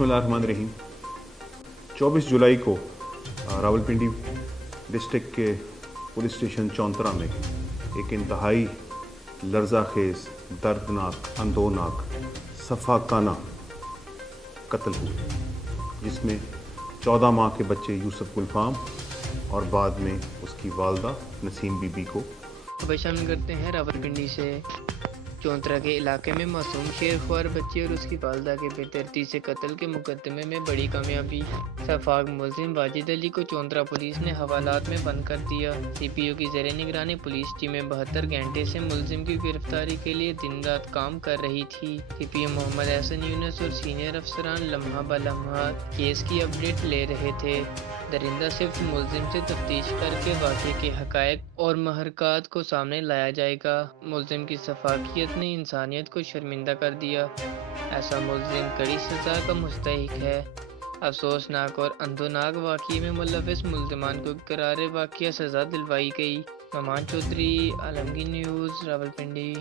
बिस्मिल्लाहिर्रहमानिर्रहीम। 24 जुलाई को रावलपिंडी डिस्ट्रिक्ट के पुलिस स्टेशन चौंतरा में एक इंतहाई लर्ज़ाखेज़, दर्दनाक, अंदोनाक, सफ़ाकाना कत्ल हुआ, जिसमें 14 माह के बच्चे यूसुफ गुलफाम और बाद में उसकी वालदा नसीम बीबी को। खबर शामिल करते हैं रावलपिंडी से। चौंतरा के इलाके में मासूम शेरख्वार बच्चे और उसकी वालदा के बेदर्दी से कत्ल के मुकदमे में बड़ी कामयाबी। सफाक मुलजिम वाजिद अली को चौंतरा पुलिस ने हवालात में बंद कर दिया। CPO की ज़ेरे निगरानी पुलिस टीमें 72 घंटे से मुलजिम की गिरफ्तारी के लिए दिन रात काम कर रही थी। CPO मोहम्मद एहसन यूनुस और सीनियर अफसरान लम्हा ब लम्हा केस की अपडेट ले रहे थे। दरिंदा सिर्फ मुलजिम से तफ्तीश करके वाक़े के हक़ाइक़ और महरक़ात को सामने लाया जाएगा। मुलजिम की सफाकियत ने इंसानियत को शर्मिंदा कर दिया। ऐसा मुलजिम कड़ी सज़ा का मुस्तहिक है। अफसोसनाक और अंदोनाक वाक़ये में मुलव्विस मुलज़िमान को करारे वाक़या सज़ा दिलवाई गई। नमान चौधरी, आलमगीर न्यूज़, रावलपिंडी।